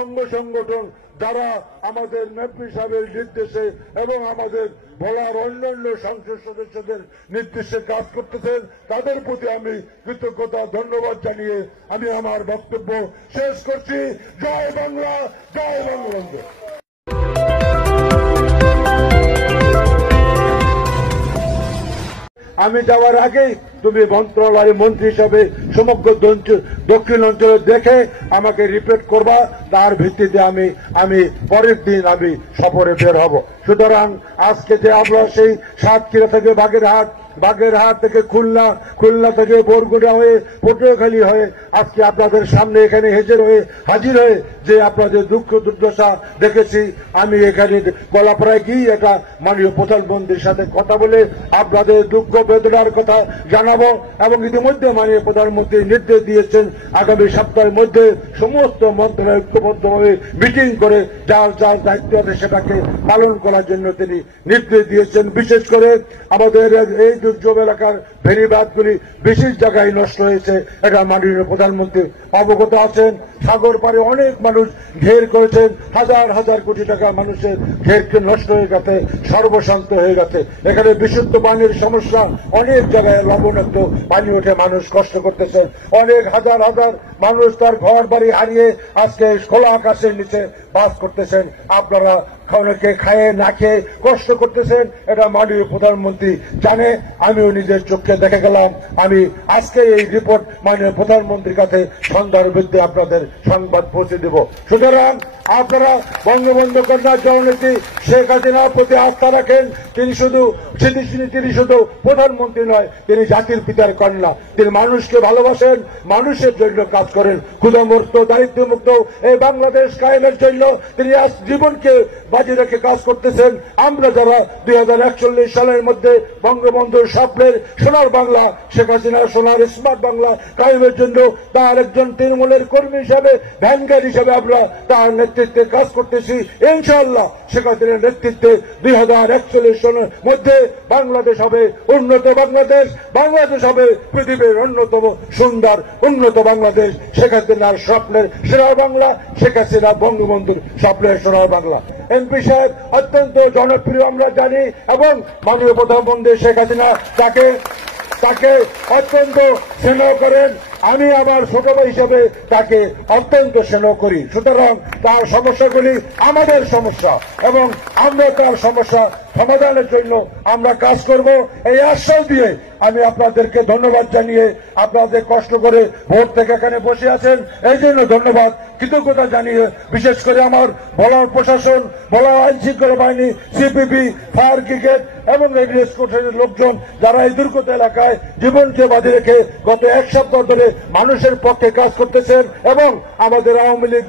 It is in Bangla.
অঙ্গ সংগঠন যারা আমাদের এমপি সাহেবের নির্দেশে এবং আমাদের বলার অন্যান্য সংসদ সদস্যদের নির্দেশে কাজ করতেছেন, তাদের প্রতি আমি কৃতজ্ঞতা ধন্যবাদ জানিয়ে আমি আমার বক্তব্য শেষ করছি। জয় বাংলা, জয় বঙ্গবন্ধু। আমি যাওয়ার আগেই তুমি মন্ত্রণালয়ের মন্ত্রী হিসাবে সমগ্র দক্ষিণ অঞ্চলে দেখে আমাকে রিপোর্ট করবা, তার ভিত্তিতে আমি পরের দিন আমি সফরে বের হব। সুতরাং আজকে যে আমরা সেই সাতক্ষীরা থেকে বাগেরহাট থেকে খুলনা থেকে বরগুনা হয়ে পটুয়াখালী হয়ে আজকে আপনাদের সামনে এখানে হাজির হয়ে যে আপনাদের দুঃখ দুর্দশা দেখেছি, আমি এখানে কলাপাড়ায় গিয়ে এটা মাননীয় প্রধানমন্ত্রীর সাথে কথা বলে আপনাদের দুঃখ বেদনার কথা জানাবো এবং ইতিমধ্যে মাননীয় প্রধানমন্ত্রী নির্দেশ দিয়েছেন আগামী সপ্তাহের মধ্যে সমস্ত মন্ত্রণালয় ঐক্যবদ্ধভাবে মিটিং করে যার যার দায়িত্ব আছে সেটাকে পালন করার জন্য তিনি নির্দেশ দিয়েছেন। বিশেষ করে আমাদের এই দুর্যোগ এলাকার ফেরিবাদগুলি বেশি জায়গায় নষ্ট হয়েছে, এটা মাননীয় প্রধানমন্ত্রী অবগত আছেন। সাগর পারে অনেক মানুষ ঘের করেছেন, হাজার হাজার কোটি টাকা মানুষের ঘেরকে নষ্ট হয়ে গেছে, সর্বশান্ত হয়ে গেছে। এখানে বিশুদ্ধ পানির সমস্যা, অনেক জায়গায় লবণাক্ত পানি উঠে মানুষ কষ্ট করতেছেন। অনেক হাজার হাজার মানুষ তার ঘর বাড়ি হারিয়ে আজকে খোলা আকাশের নিচে বাস করতেছেন। আপনারা অনেকে খায়ে না খেয়ে কষ্ট করতেছেন, এটা মাননীয় প্রধানমন্ত্রী জানে, আমিও নিজের চোখে দেখে গেলাম। আমি আজকে এই রিপোর্ট মাননীয় প্রধানমন্ত্রীর কাছে সন্ধ্যার মধ্যে আপনাদের সংবাদ পৌঁছে দেব। সুতরাং আপনারা বঙ্গবন্ধু কন্যা জননেত্রী শেখ হাসিনার প্রতি আস্থা রাখেন। তিনি শুধু প্রধানমন্ত্রী নয়, তিনি জাতির পিতার কন্যা। তিনি মানুষকে ভালোবাসেন, মানুষের জন্য কাজ করেন। ক্ষুধামুক্ত, দারিদ্র্যমুক্ত এই বাংলাদেশ কায়েমের জন্য তিনি আজ জীবনকে বাজি রেখে কাজ করতেছেন। আমরা যারা 2041 সালের মধ্যে বঙ্গবন্ধুর স্বপ্নের সোনার বাংলা, শেখ হাসিনার সোনার স্মার্ট বাংলা কায়েমের জন্য তার একজন তৃণমূলের কর্মী হিসাবে, ভ্যানগার্ড হিসাবে আমরা তার নেতৃত্বে কাজ করতেছি। ইনশাআল্লাহ শেখ হাসিনার নেতৃত্বে 2041 সালের মধ্যে বাংলাদেশ হবে উন্নত বাংলাদেশ, বাংলাদেশ হবে পৃথিবীর অন্যতম সুন্দর উন্নত বাংলাদেশ। শেখ হাসিনার স্বপ্নের সোনার বাংলা, শেখ হাসিনা বঙ্গবন্ধুর স্বপ্নের সোনার বাংলা। এমপি সাহেব অত্যন্ত জনপ্রিয় আমরা জানি এবং মাননীয় প্রধানমন্ত্রী শেখ হাসিনা তাকে অত্যন্ত স্নেহ করেন। আমি আমার ছোট ভাই হিসেবে তাকে অত্যন্ত স্নেহ করি। সুতরাং তার সমস্যাগুলি আমাদের সমস্যা এবং আমরা তার সমস্যা সমাধানের জন্য আমরা কাজ করব, এই আশ্বাস দিয়ে আমি আপনাদেরকে ধন্যবাদ জানিয়ে, আপনাদের কষ্ট করে ভোর থেকে এখানে বসে আছেন এই জন্য ধন্যবাদ, কৃতজ্ঞতা জানিয়ে, বিশেষ করে আমার ভোলার প্রশাসন, ভোলা আইন শৃঙ্খলা বাহিনী, সিপিবি, ফায়ার ব্রিগেড এবং রেডিও স্কোয়াডের লোকজন যারা এই দুর্গত এলাকায় জীবনকে বাঁধে রেখে গত এক সপ্তাহ ধরে মানুষের পক্ষে কাজ করতেছেন এবং আমাদের আওয়ামী লীগ